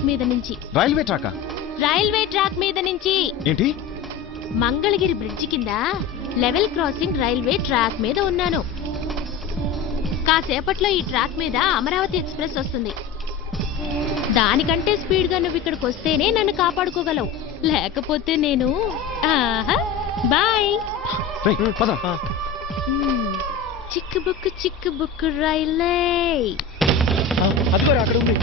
Track మీద నుంచి. Railway ట్రాకా? Railway track మీద నుంచి. ఏంటి? మంగళగిరి బ్రిడ్జి కింద లెవెల్ క్రాసింగ్ రైల్వే ట్రాక్ మీద ఉన్నాను. కాసేపట్లో ఈ ట్రాక్ మీద అమరావతి ఎక్స్ప్రెస్ వస్తుంది. దానికంటే స్పీడ్ గా నువ్వు ఇక్కడికి వస్తేనే నన్ను కాపాడుకోగలవు, లేకపోతే నేను బాయ్. చిక్కు బుక్కు రైలే అక్కడ ఉంది.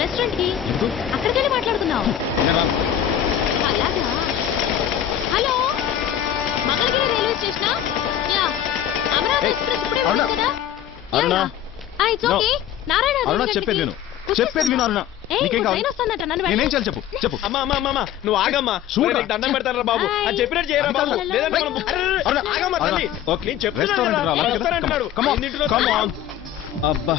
రెస్టారెంట్ కి అక్కడికి వెళ్ళి మాట్లాడుకుందాం. అలాగా? Hello, Mangalagiri railway station. Amaravati express ఇప్పుడే ఉంది కదా? It's okay. నారాయణ చెప్పేది విను, చెప్పేది విను అరుణ. నీకేం కావాలి? నేనేం చేయాలి చెప్పు చెప్పు. అమ్మా అమ్మా అమ్మా నువ్వు ఆగమ్మా, దండం పెడతారా బాబు, అది చెప్పినట్టు చేయరా బాబు. అబ్బా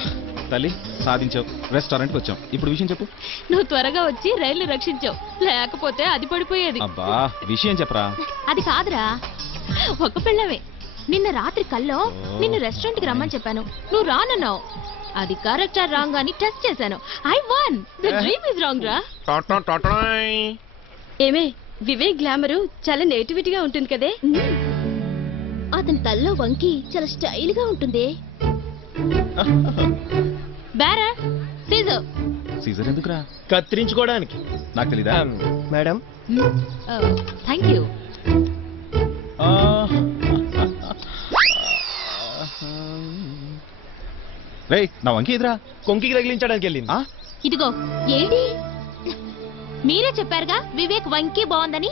తల్లి, సాధించావు. రెస్టారెంట్ వచ్చాం. ఇప్పుడు విషయం చెప్పు. నువ్వు త్వరగా వచ్చి రైలు రక్షించావు, లేకపోతే అది పడిపోయేది. అబ్బా విషయం చెప్పరా. అది కాదురా, ఒక పిల్లవే. నిన్న రాత్రి కల్లో నిన్ను రెస్టారెంట్ కి రమ్మని చెప్పాను, నువ్వు రానన్నావు. అది కరెక్టా రాంగ్ అని టెస్ట్ చేశాను. I one. The dream is wrong రా. ఏమే, వివేక్ గ్లామరు చాలా నేటివిటీగా ఉంటుంది కదే. అతని తల్లో వంకి చాలా స్టైల్ గా ఉంటుంది. బేరా సీజర్. సీజర్ ఎందుకురా? కత్తిరించుకోవడానికి. నాకు తెలీదా మేడం? Thank you. రేయ్, నా వంకి ఎదురా. కొంకికి తగిలించడానికి వెళ్ళింది. ఇదిగో ఏంటి, మీరే చెప్పారుగా వివేక్ వంకి బాగుందని.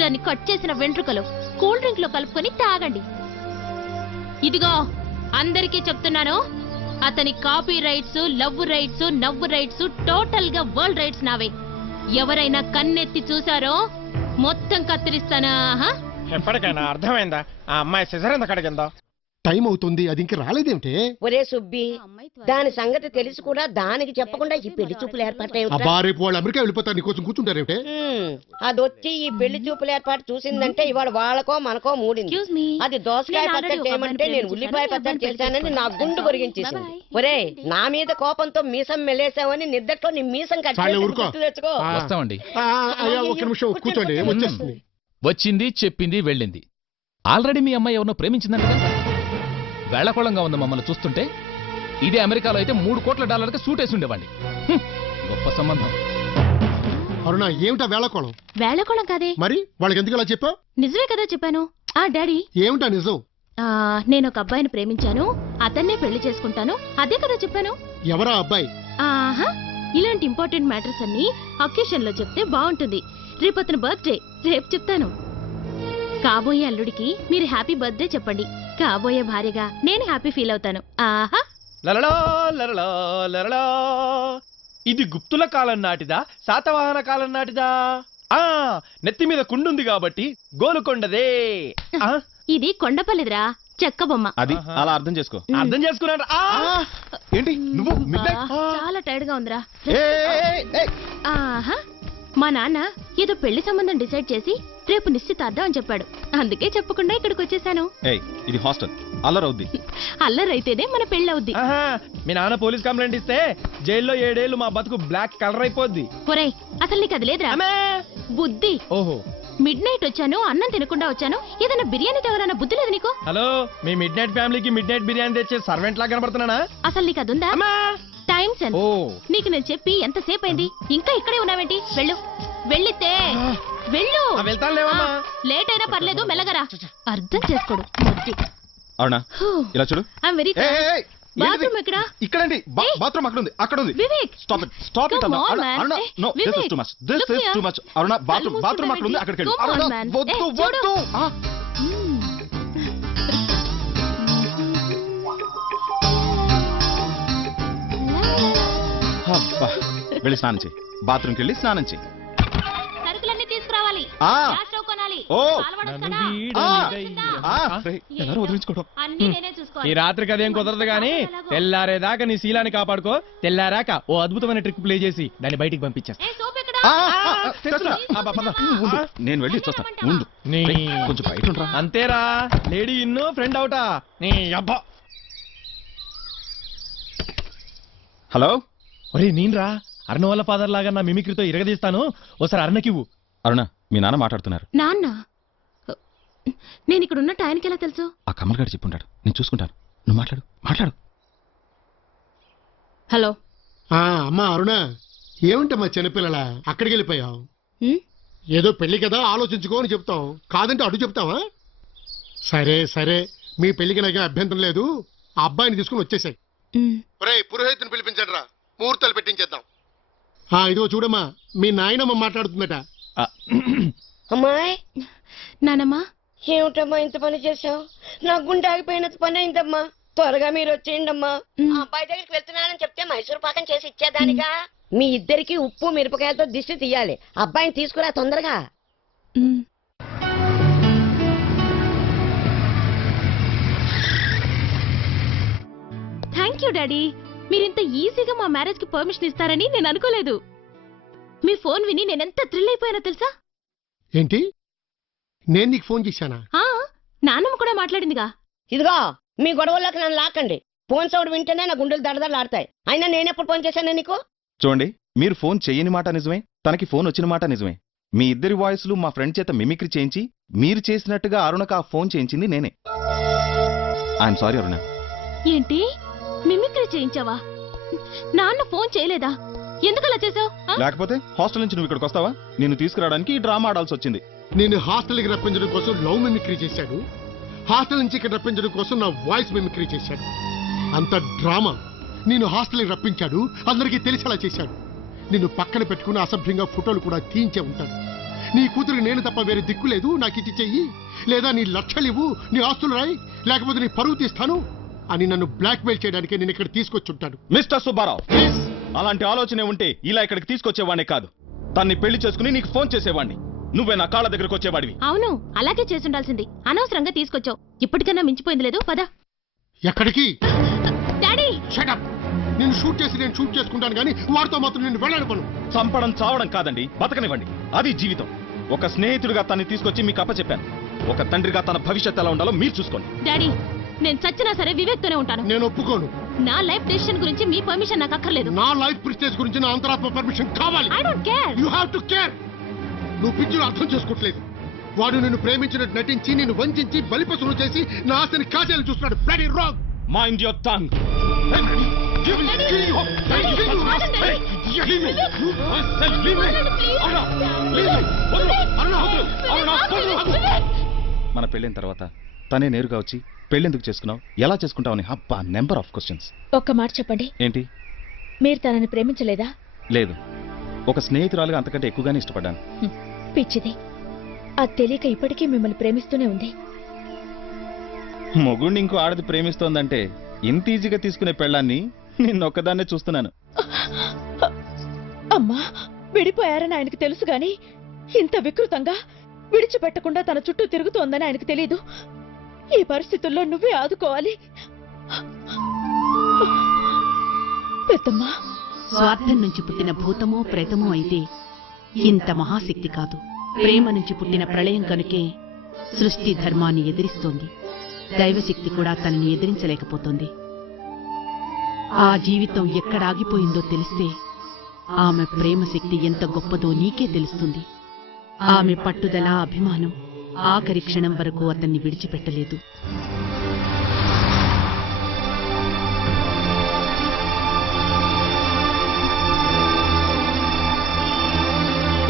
దాన్ని కట్ చేసిన వెంట్రుకలు కూల్ డ్రింక్ లో కలుపుకొని తాగండి. ఇదిగో అందరికీ చెప్తున్నాను, అతని కాపీ రైట్స్, లవ్ రైట్స్, నవ్వు రైట్స్, టోటల్ గా వరల్డ్ రైట్స్ నావే. ఎవరైనా కన్నెత్తి చూసారో మొత్తం కత్తిరిస్తానా? ఎప్పటికైనా అర్థమైందా ఆ అమ్మాయి సిజర్ ఎంత కడిగిందో? టైం అవుతుంది, అది ఇంక రాలేదేమిటే? ఒరే సుబ్బి, దాని సంగతి తెలిసి కూడా దానికి చెప్పకుండా ఈ పెళ్లి చూపులు ఏర్పాటు. రేపు వాళ్ళు అమెరికా వెళ్ళిపోతారు, నీకోసం కూర్చుంటారేమిటే? అదొచ్చి ఈ పెళ్లి చూపులు ఏర్పాటు చూసిందంటే ఇవాళ వాళ్ళకో మనకో మూడింది. అది దోసకాయ పచ్చడి చేయమంటే నేను ఉల్లిపాయ పచ్చడి చేశానని నా గుండు కొరిగించేసింది. ఒరే, నా మీద కోపంతో మీసం మెలేసావని నిద్దట్లో నీ మీసం కట్టి తెచ్చుకో. వస్తామండి. ఒక నిమిషం కూర్చోండి, వచ్చేస్తుంది. వచ్చింది, చెప్పింది, వెళ్ళింది. ఆల్రెడీ మీ అమ్మాయి ఎవరినో ప్రేమించిందంట. వేళకోళంగా ఉంది మమ్మల్ని చూస్తుంటే. ఇదే అమెరికాలో అయితే $3 కోట్ల సూట్ వేసి ఉండేవాడి. గొప్ప సంబంధం. అరుణ, ఏమిటా వేళకోళం? వేళకోళం కాదే. మరి వాళ్ళకి ఎందుకు అలా చెప్పావు? నిజమే కదా చెప్పాను. డాడీ, ఏమిటా నిజం? నేను ఒక అబ్బాయిని ప్రేమించాను, అతన్నే పెళ్లి చేసుకుంటాను, అదే కదా చెప్పాను. ఎవరా అబ్బాయి? ఇలాంటి ఇంపార్టెంట్ మ్యాటర్స్ అన్ని అకేషన్ లో చెప్తే బాగుంటుంది. రేపు అతని బర్త్డే, రేపు చెప్తాను. కాబోయే అల్లుడికి మీరు హ్యాపీ బర్త్డే చెప్పండి. కాబోయే భార్యగా నేను హ్యాపీ ఫీల్ అవుతాను. ఇది గుప్తుల కాలం నాటిదా, శాతవాహన కాలం నాటిదా? నెత్తి మీద కుండుంది కాబట్టి గోలుకొండదే. ఇది కొండపల్లిదిరా, చెక్క బొమ్మ. అది అలా అర్థం చేసుకో. అర్థం చేసుకున్నాడు. ఏంటి నువ్వు? చాలా టైర్డ్ గా ఉందిరా. మా నాన్న ఏదో పెళ్లి సంబంధం డిసైడ్ చేసి రేపు నిశ్చితార్థం అని చెప్పాడు. అందుకే చెప్పకుండా ఇక్కడికి వచ్చేసాను. ఇది హాస్టల్, అల్లరవుద్ది. అల్లరైతేనే మన పెళ్లి అవుద్ది. మీ నాన్న పోలీస్ కంప్లైంట్ ఇస్తే జైల్లో 7 ఏళ్లు మా బతుకు బ్లాక్ కలర్ అయిపోద్ది. ఒరేయ్, అసలు నీకు అది లేదురా బుద్ధి. ఓహో, మిడ్ నైట్ వచ్చాను, అన్నం తినకుండా వచ్చాను. ఏదైనా బిర్యానీ తేవాలన్న బుద్ధి లేదు నీకు? హలో, మీ మిడ్ నైట్ ఫ్యామిలీకి మిడ్ నైట్ బిర్యానీ తెచ్చే సర్వెంట్ లా కనబడుతున్నానా? అసలు నీకు అదుందా? Time sense. నీకు నేను చెప్పి ఎంతసేపు అయింది, ఇంకా ఇక్కడే ఉన్నావేంటి? వెళ్ళు, వెళ్ళితే వెళ్ళు. లేట్ అయినా పర్లేదు, మెల్లగరా. అర్థం చేసుకోడు. అవునా? ఇలా చూడు. బాత్రూమ్ ఎక్కడ? ఇక్కడండి. బాత్రూమ్ అక్కడ ఉంది, అక్కడ ఉంది. Vivek, stop it, stop it. Aruna, no, this is too much, this is too much. Aruna, bathroom అక్కడ ఉంది, అక్కడికి వెళ్ళు. అరుణ, వద్దు వద్దు. అబ్బా, వెళ్ళి స్నానం చేయి. బాత్రూమ్కి వెళ్ళి స్నానం చేయి. సరుకులన్నీ తీసుకురావాలి, కొనాలి. ఓ. కాలవడం నన్ను కదా. వీడనిదయ్యా. ఎలా వదిలించుకోవడం? అన్నీ నేనే ఈ చూసుకోవాలి. రాత్రికి అదేం కుదరదు గాని తెల్లారేదాకా నీ శీలాన్ని కాపాడుకో. తెల్లారాక ఓ అద్భుతమైన ట్రిక్ ప్లే చేసి దాన్ని బయటికి పంపించేస్తా. ఏ, సోప్ ఎక్కడా? తెస్తున్నా. పద. ఉండు. నేను వెళ్ళి చూస్తా. ఉండు. నీ కొంచెం బయట ఉండరా. అంతేరా, లేడీ ఇన్ను ఫ్రెండ్ అవుటా. నీ అబ్బా. హలో ఒరే నేనురా, అరుణ వాళ్ళ ఫాదర్ లాగా నా మిమిక్రీతో ఇరగదీస్తాను. ఓసారి అరుణకివ్వు. అరుణ, మీ నాన్న మాట్లాడుతున్నారు. నాన్న, నేను ఇక్కడ ఉన్నట్టు ఆయనకి ఎలా తెలుసు? ఆ కమల్ గారు చెప్పుంటాడు. నేను చూసుకుంటాను. నువ్వు మాట్లాడు. హలో. అమ్మా అరుణ, ఏమిటమ్మా చిన్నపిల్లల అక్కడికి వెళ్ళిపోయావు? ఏదో పెళ్లి కదా ఆలోచించుకో అని చెప్తాం, కాదంటే అడు చెప్తావా? సరే మీ పెళ్లికి నాకు అభ్యంతరం లేదు. ఆ అబ్బాయిని తీసుకుని వచ్చేసాయి. పురోహితుని పిలిపించండి రా, ముహూర్తాలు పెట్టించేద్దాం. ఇదిగో చూడమ్మా, మీ నాయనమ్మ మాట్లాడుతుందట. అమ్మాయి, నానమ్మా, ఏమిటమ్మా ఇంత పని చేసావు? నా గుండె ఆగిపోయినంత పని అయిందమ్మా. త్వరగా మీరు వచ్చేయండి అమ్మా. ఆ అబ్బాయి దగ్గరికి వెళ్తున్నానని చెప్తే మైసూర్ పాకం చేసి ఇచ్చేదానిగా. మీ ఇద్దరికి ఉప్పు మిరపకాయలతో దిష్టి తీయాలి. అబ్బాయిని తీసుకురా తొందరగా. Thank you daddy. మీరింత ఈజీగా మా మ్యారేజ్ కి పర్మిషన్ ఇస్తారని నేను అనుకోలేదు. మీ ఫోన్ విని నేనెంత థ్రిల్ అయిపోయానో తెలుసా? ఏంటి, నేను నీకు ఫోన్ చేశానా? నాన్నమ్మ కూడా మాట్లాడిందిగా. ఇదిగో, మీ గొడవల్లోకి నన్ను లాక్కండి. ఫోన్ సౌండ్ వింటేనే నా గుండెలు దడదడలాడతాయి. అయినా నేనెప్పుడు ఫోన్ చేశాను నీకు? చూడండి, మీరు ఫోన్ చెయ్యని మాట నిజమే, తనకి ఫోన్ వచ్చిన మాట నిజమే. మీ ఇద్దరి వాయిస్లు మా ఫ్రెండ్ చేత మిమిక్రీ చేయించి మీరు చేసినట్టుగా అరుణకు ఆ ఫోన్ చేయించింది నేనే. ఐఎమ్ సారీ అరుణ. ఏంటి, మిమిక్రీ చేయించావా? నాన్న ఫోన్ చేయలేదా? ఎందుకలా చేసావు? లేకపోతే హాస్టల్ నుంచి నువ్వు ఇక్కడికి వస్తావా? నిన్ను తీసుకురావడానికి ఈ డ్రామా ఆడాల్సి వచ్చింది. నేను హాస్టల్కి రప్పించడం కోసం లవ్ మిమిక్రీ చేశాడు. హాస్టల్ నుంచి ఇక్కడ రప్పించడం కోసం నా వాయిస్ మిమిక్రీ చేశాడు. అంత డ్రామా. నేను హాస్టల్కి రప్పించాడు, అందరికీ తెలిసేలా చేశాడు. నిన్ను పక్కన పెట్టుకుని అసభ్యంగా ఫోటోలు కూడా తీయించే ఉంటాడు. నీ కూతురికి నేను తప్ప వేరే దిక్కు లేదు, నాకు ఇచ్చి చెయ్యి, లేదా నీ లక్షలు ఇవ్వు, నీ ఆస్తులు రాయి, లేకపోతే నీ పరువు తీస్తాను అని నన్ను బ్లాక్మెయిల్ చేయడానికి నేను ఇక్కడ తీసుకొచ్చి ఉంటాడు. మిస్టర్ సుబ్బారావు, అలాంటి ఆలోచనే ఉంటే ఇలా ఇక్కడికి తీసుకొచ్చేవాడిని కాదు. తన్ని పెళ్లి చేసుకుని నీకు ఫోన్ చేసేవాడిని. నువ్వే నా కాళ్ళ దగ్గరకు వచ్చేవాడివి. అవును, అలాగే చేసుండాల్సింది. అనవసరంగా తీసుకొచ్చావు. ఇప్పటికన్నా మించిపోయింది లేదు. పద. ఎక్కడికి? Daddy, shut up. నేను షూట్ చేసి నేను షూట్ చేసుకుంటాను కానీ వాడితో మాత్రం నేను వెళ్ళాను. చంపడం చావడం కాదండి, బతకనివ్వండి. అది జీవితం. ఒక స్నేహితుడిగా తన్ని తీసుకొచ్చి మీకు అప్పచెప్పాను. ఒక తండ్రిగా తన భవిష్యత్తు ఎలా ఉండాలో మీరు చూసుకోండి. డాడీ, నేను చచ్చినా సరే వివేక్ తోనే ఉంటాను. నేను ఒప్పుకోను. నా లైఫ్ డెసిషన్ గురించి మీ పర్మిషన్ నాకు అక్కర్లేదు. నా లైఫ్ ప్రిస్టేజ్ గురించి నా అంతరాత్మ పర్మిషన్ కావాలి. I don't care. You have to care. నువ్వు పిచ్చులు అర్థం చేసుకోవట్లేదు. వాడు నిన్ను ప్రేమించినట్టు నటించి నిన్ను వంచి బలిపశులు చేసి నా ఆశని కాసేయాలని చూస్తున్నాడు. Bloody wrong. Mind your tongue. మన పెళ్ళైన తర్వాత తనే నేరుగా వచ్చి పెళ్ళెందుకు చేసుకున్నావు, ఎలా చేసుకుంటావని అబ్బా నెంబర్ ఆఫ్ క్వశ్చన్స్. ఒక్క మాట చెప్పండి, ఏంటి? మీరు తనని ప్రేమించలేదా? లేదు, ఒక స్నేహితురాలుగా అంతకంటే ఎక్కువగానే ఇష్టపడ్డాను. పిచ్చిది, అది తెలియక ఇప్పటికీ మిమ్మల్ని ప్రేమిస్తూనే ఉంది. మొగుడిని ఇంకో ఆడది ప్రేమిస్తోందంటే ఇంత ఈజీగా తీసుకునే పెళ్ళాన్ని నిన్నొక్కదాన్నే చూస్తున్నాను. అమ్మా, విడిపోయారని ఆయనకు తెలుసు గాని ఇంత వికృతంగా విడిచిపెట్టకుండా తన చుట్టూ తిరుగుతోందని ఆయనకు తెలీదు. ఈ పరిస్థితుల్లో నువ్వే ఆదుకోవాలి. పెద్దమ్మా, స్వార్థం నుంచి పుట్టిన భూతమో ప్రేతమో అయితే ఇంత మహాశక్తి కాదు. ప్రేమ నుంచి పుట్టిన ప్రళయం కనుకే సృష్టి ధర్మాన్ని ఎదిరిస్తోంది. దైవశక్తి కూడా తనని ఎదిరించలేకపోతోంది. ఆ జీవితం ఎక్కడాగిపోయిందో తెలిస్తే ఆమె ప్రేమ శక్తి ఎంత గొప్పదో నీకే తెలుస్తుంది. ఆమె పట్టుదల, అభిమానం ఆఖరి క్షణం వరకు అతన్ని విడిచిపెట్టలేదు.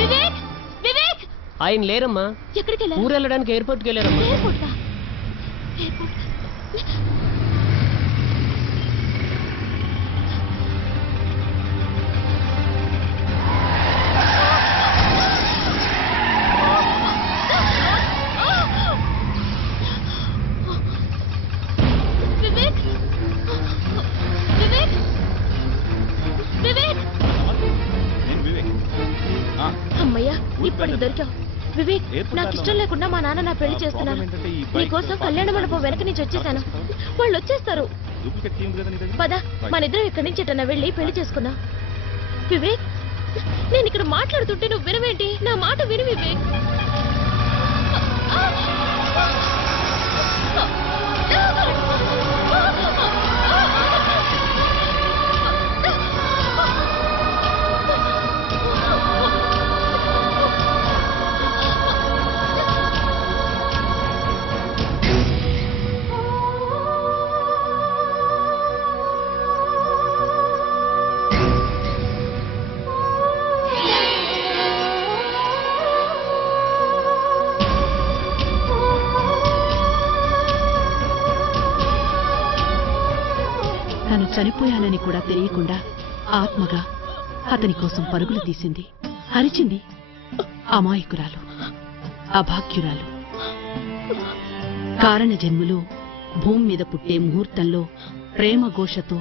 వివేక్, వివేక్! ఆయన లేరమ్మా. ఎక్కడికి వెళ్ళారు? ఊరు వెళ్ళడానికి ఎయిర్పోర్ట్కి వెళ్ళారమ్మా. ఎయిర్పోర్ట్కా? ఎయిర్పోర్ట్. వివేక్, వివేక్, వివేక్! నేను వివేక్. అమ్మయ్యా, ఇప్పటికి దొరికావు. వివేక్, నాకు ఇష్టం లేకుండా మా నాన్న నా పెళ్లి చేస్తున్నారు. నీకోసం కళ్యాణ మండపం వెనక నుంచి వచ్చేసాను. వాళ్ళు వచ్చేస్తారు. పద, మన ఇద్దరం ఇక్కడి నుంచి ఎటన్నా వెళ్ళి పెళ్లి చేసుకున్నా. వివేక్, నేను ఇక్కడ మాట్లాడుతుంటే నువ్వు వినవేంటి? నా మాట విను వివేక్. తను చనిపోయానని కూడా తెలియకుండా ఆత్మగా అతని కోసం పరుగులు తీసింది. అరిచింది. అమాయకురాలు, అభాగ్యురాలు. కారణ జన్ములు భూమి మీద పుట్టే ముహూర్తంలో ప్రేమ ఘోషతో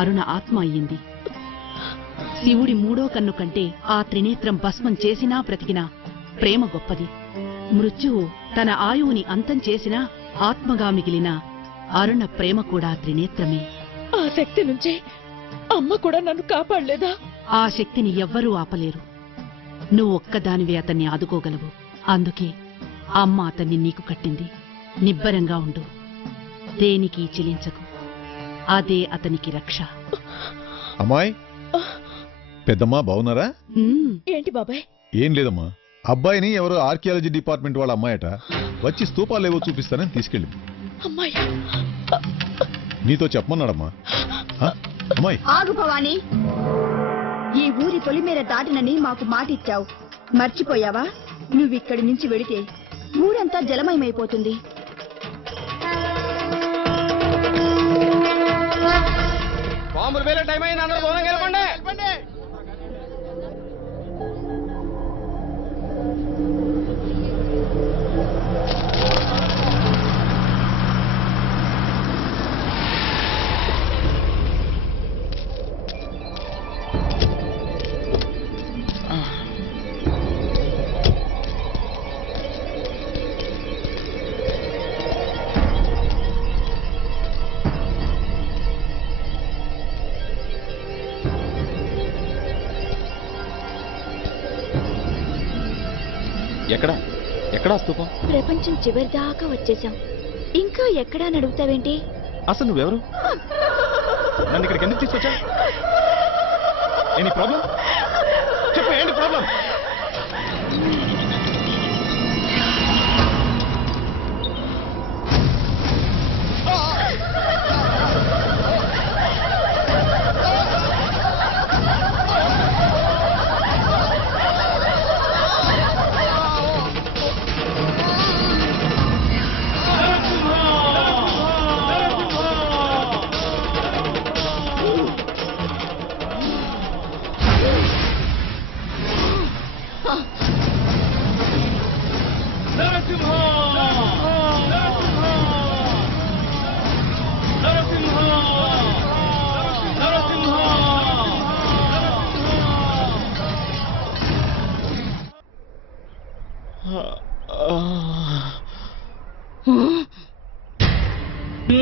అరుణ ఆత్మ అయ్యింది. శివుడి మూడో కన్ను కంటే ఆ త్రినేత్రం భస్మం చేసినా బ్రతికినా ప్రేమ గొప్పది. మృత్యువు తన ఆయువుని అంతం చేసినా ఆత్మగా మిగిలిన అరుణ ప్రేమ కూడా త్రినేత్రమే. ఆ శక్తి నుంచే అమ్మ కూడా నన్ను కాపాడలేదా? ఆ శక్తిని ఎవ్వరూ ఆపలేరు. నువ్వు ఒక్కదానివే అతన్ని ఆదుకోగలవు. అందుకే అమ్మ అతన్ని నీకు కట్టింది. నిబ్బరంగా ఉండు, దేనికి చెలించకు. అదే అతనికి రక్ష. అమ్మాయి, పెద్దమ్మా బావున్నారా? ఏంటి బాబాయ్? ఏం లేదమ్మా, అబ్బాయిని ఎవరో ఆర్కియాలజీ డిపార్ట్మెంట్ వాళ్ళ అమ్మాయట వచ్చి స్తూపాలేవో చూపిస్తానని తీసుకెళ్ళింది. అమ్మాయ్యా, నీతో చెప్పమన్నాడమ్మా. అమ్మాయి, ఆగు భవానీ. ఈ ఊరి పొలిమేర దాటినని మాకు మాటిచ్చావు, మర్చిపోయావా? నువ్విక్కడి నుంచి వెళితే ఊరంతా జలమయమైపోతుంది. బాంబులు వేలే టైం అయింది, అందరూ దూరం గెలపండి. ఎక్కడా స్తూపం? ప్రపంచం చివరి దాకా వచ్చేసాం. ఇంకా ఎక్కడా నడుగుతావేంటి? అసలు నువ్వెవరు? నన్ను ఇక్కడికి ఎందుకు తీసుకొచ్చా? Any problem? చెప్పు, ఏంటి ప్రాబ్లం?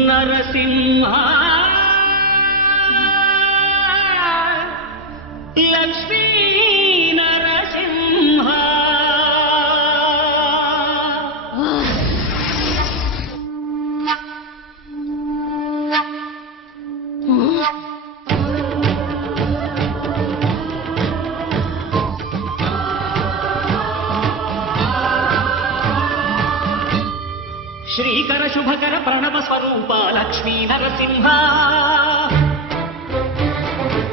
నరసింహ లక్ష్మీ నరసింహ శ్రీకర శుభకర ప్రణవ స్వరూప లక్ష్మీ నరసింహ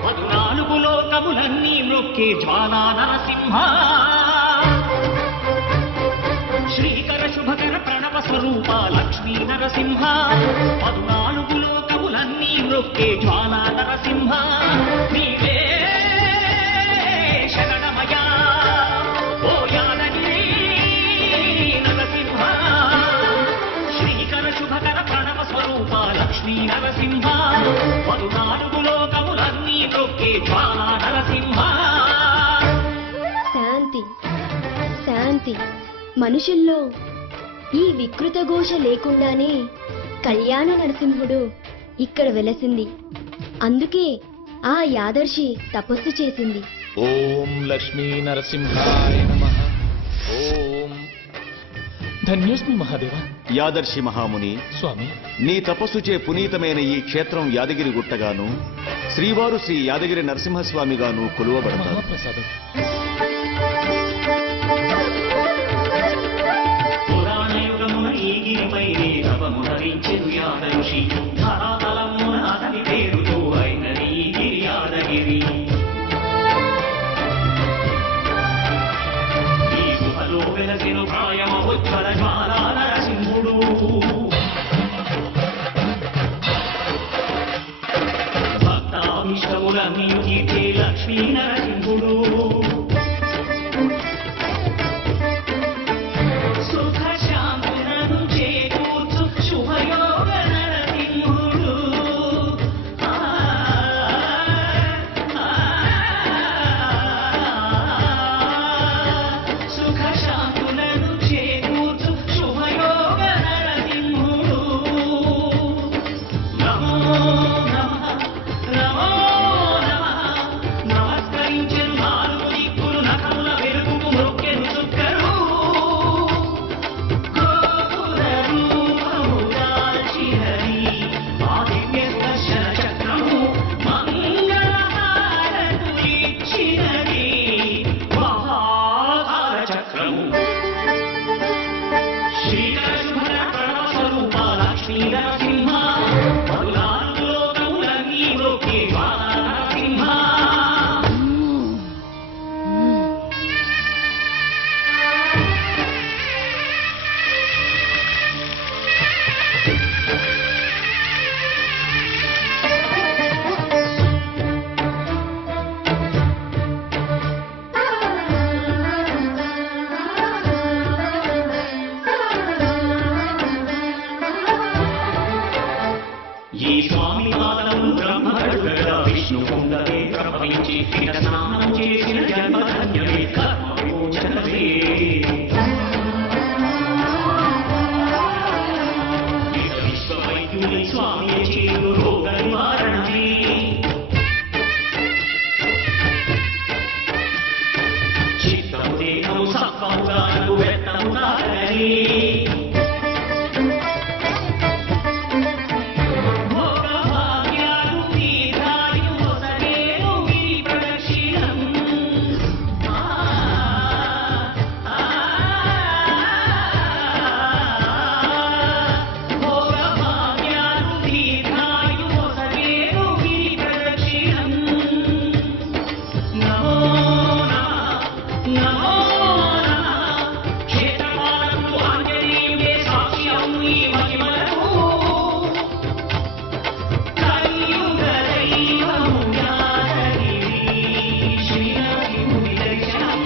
14 లోకములన్నీ మృక్కే జ్వాలా నరసింహ శ్రీకర శుభకర ప్రణవ స్వరూప లక్ష్మీ నరసింహ 14 లోకములన్నీ మృక్కే జ్వాలా నరసింహ నీవే శరణమయా ఓ యాదగిరి నరసింహ శ్రీకర శుభకర ప్రణవ స్వరూప లక్ష్మీ నరసింహ 14 లోకములన్నీ మృక్కే జ్వాలా నరసింహ శాంతి శాంతి మనుషుల్లో ఈ వికృత ఘోష లేకుండానే కళ్యాణ నరసింహుడు ఇక్కడ వెలసింది. అందుకే ఆ యాదర్శి తపస్సు చేసింది. ఓం లక్ష్మీ నరసింహాయ నమః. ఓం ధన్యోస్మి మహాదేవ. యాదర్శి మహాముని స్వామి, నీ తపస్సుచే పునీతమైన ఈ క్షేత్రం యాదగిరి గుట్టగాను, శ్రీవారు శ్రీ యాదగిరి నరసింహస్వామిగాను కొలువబడతారు. మహాప్రసాదం. పురాణయుగమున ఈ గిరిపైనే తపమునరించెను యాదఋషి. ధరాతలమున అతని పేరుతో అయినది ఈ గిరి యాదగిరి. ఈ గుహలో వెలసిన ప్రాయమహోజ్వల జ్వాలా నరసింహుడు. భక్తాభిష్టములన్నీ తీర్చే లక్ష్మీ నరసింహుడు. సుఖ శాంతులను చేకూర్చు శుభయోగ నరసింహుడు. సుఖ శాంతులను చేకూర్చు శుభయోగ నరసింహుడు. నమో నమః నమో నమః. నమస్కరించెను నాలుగు దిక్కులు నఖముల వెలుగుకు మొక్కెను చుక్కరు. గోపుర రూపము దాల్చినది ఆ దివ్య దర్శన చక్రము. మంగళహారతులిచ్చినది మహాకాల చక్రము. శ్రీకర శుభకర ప్రణవ స్వరూప లక్ష్మీ నరసింహ. పదునాలుగు లోకములన్నీ మ్రొక్కే జ్వాలా నరసింహ. ఈ స్వామి పాదములు బ్రహ్మగడుగడ విష్ణు కుండలే ప్రవహించి పిట స్నానం చేసిన జన్మధన్యమే కర్మ విమోచనమే. ఇక విశ్వవైద్యుని స్వామి చేరు రోగ నివారణమే. చిత్తము దేహము సత్వముగాను వ్యక్తము కారణే. భోగభాగ్యాలు తీర్థాలు మొసలేను గిరి ప్రదక్షిణం. భోగభాగ్యాలు తీర్థాలు మొసలేను గిరి ప్రదక్షిణం. నమో నమః నమో నమః. క్షేత్రపాలకుడు ఆంజనేయుడే సాక్ష్యం ఈ మహిమలకు. కలియుగ దైవము యాదగిరి శ్రీనరసింహుని దర్శనం.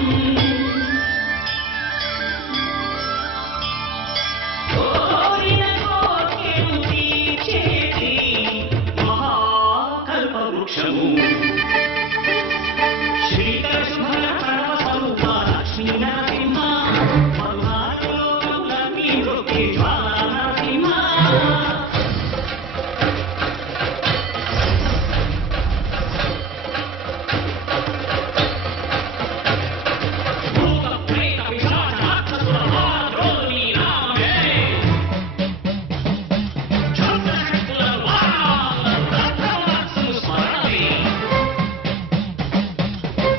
కోరిన కోర్కెలు తీర్చేటి మహాకల్పవృక్షము. శ్రీకర శుభకర ప్రణవ స్వరూప లక్ష్మీ నరసింహ. పదునాలుగు లోకములన్నీ మ్రొక్కే జ్వాలా నరసింహ. భూత ప్రేత పిశాచ రాక్షసుల వారోని నామమే. క్షుద్రశక్తుల వారాల రక్తవాసులు స్మరణమే.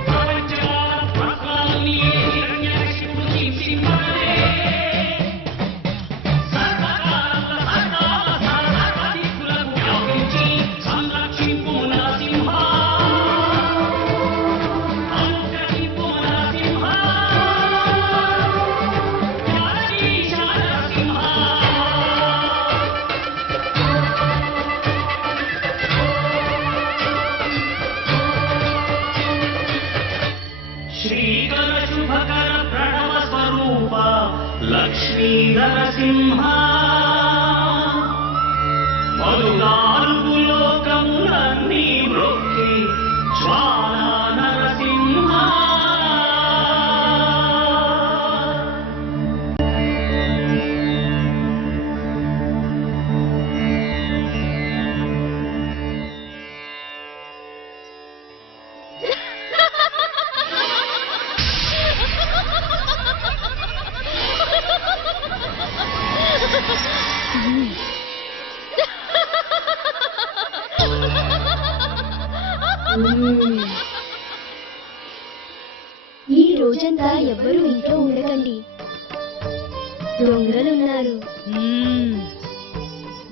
ప్రపంచకాల ప్రశ్నలన్నీ హిరణ్యకశిపుడు చింసింపనే. సర్వకాల సర్వాల సర్వదిక్కులకు వ్యాపించి సంరక్షింపు నరసింహ. అనుగ్రహింపు నరసింహ. యాదగీశ నరసింహ. శ్రీకర శుభకర ప్రణవ స్వరూప లక్ష్మీ నరసింహ. పదునాలుగు లోకములన్నీ మ్రొక్కే జ్వాలా నరసింహ. ఈ రోజంతా ఎవ్వరూ ఇంట్లో ఉండకండి. దొంగలున్నారు.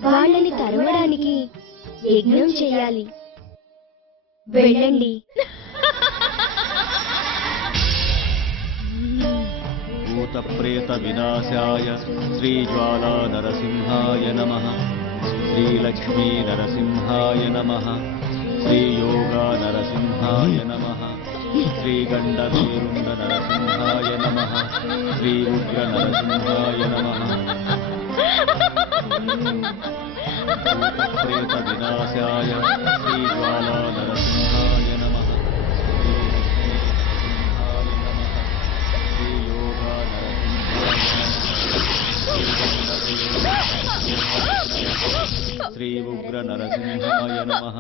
వాళ్ళని తరమడానికి యజ్ఞం చేయాలి. వెళ్ళండి. భూతప్రేత వినాశాయ శ్రీజ్వాలా నరసింహాయ నమః. శ్రీలక్ష్మీ నరసింహాయ నమః. శ్రీయోగా నరసింహాయ నమః. శ్రీగండవీరుండ నరసింహాయ నమః. శ్రీరుద్ర నరసింహాయ నమః. భూతప్రేత వినాశాయ శ్రీజ్వాలా నరసింహాయ నమః. శ్రీయోగా నరసింహాయ శ్రీ ఉగ్ర నరసింహాయ నమః.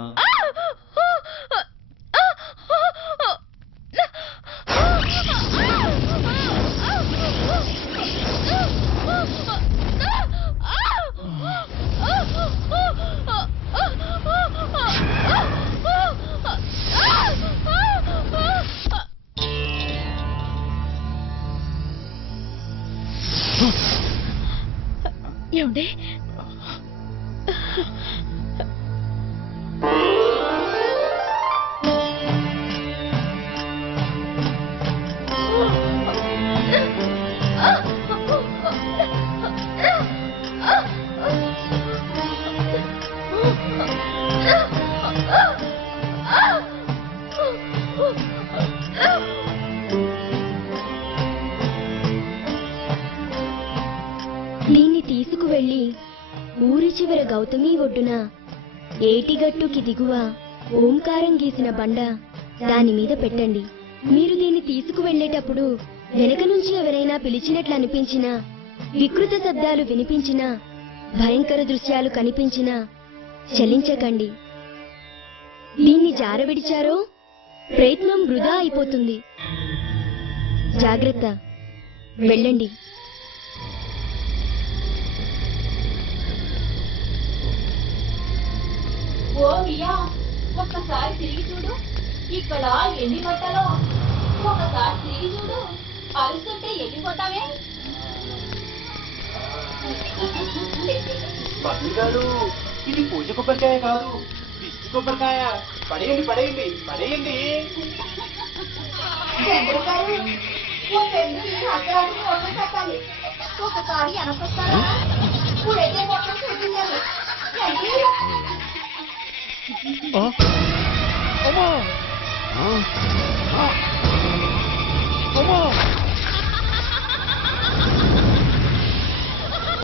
ఏమండి? దీన్ని తీసుకువెళ్ళి ఊరి చివర గౌతమి ఒడ్డున ఏటిగట్టుకి దిగువ ఓంకారం గీసిన బండ దాని మీద పెట్టండి. మీరు దీన్ని తీసుకువెళ్ళేటప్పుడు వెనక నుంచి ఎవరైనా పిలిచినట్లు అనిపించినా, వికృత శబ్దాలు వినిపించినా, భయంకర దృశ్యాలు కనిపించినా చలించకండి. దీన్ని జారవిడిచారో ప్రయత్నం వృధా అయిపోతుంది. జాగ్రత్త. వెళ్ళండి. ఓ మియా, ఒక్కసారి తిరిగి చూడు. ఇక్కడ ఎన్ని బట్టలో. ఒకసారి తిరిగి చూడు. అరుస్తుంటే వెళ్ళిపోతావే. గారు, ఇది పూజ కొబ్బరికాయ కాదు, దిష్టి కొబ్బరికాయ. పడేయండి పడేయండి పడేయండి. ఒకసారి అనకొస్తారా? ఇప్పుడైతే మొత్తం చూపించాలి. అమ్మా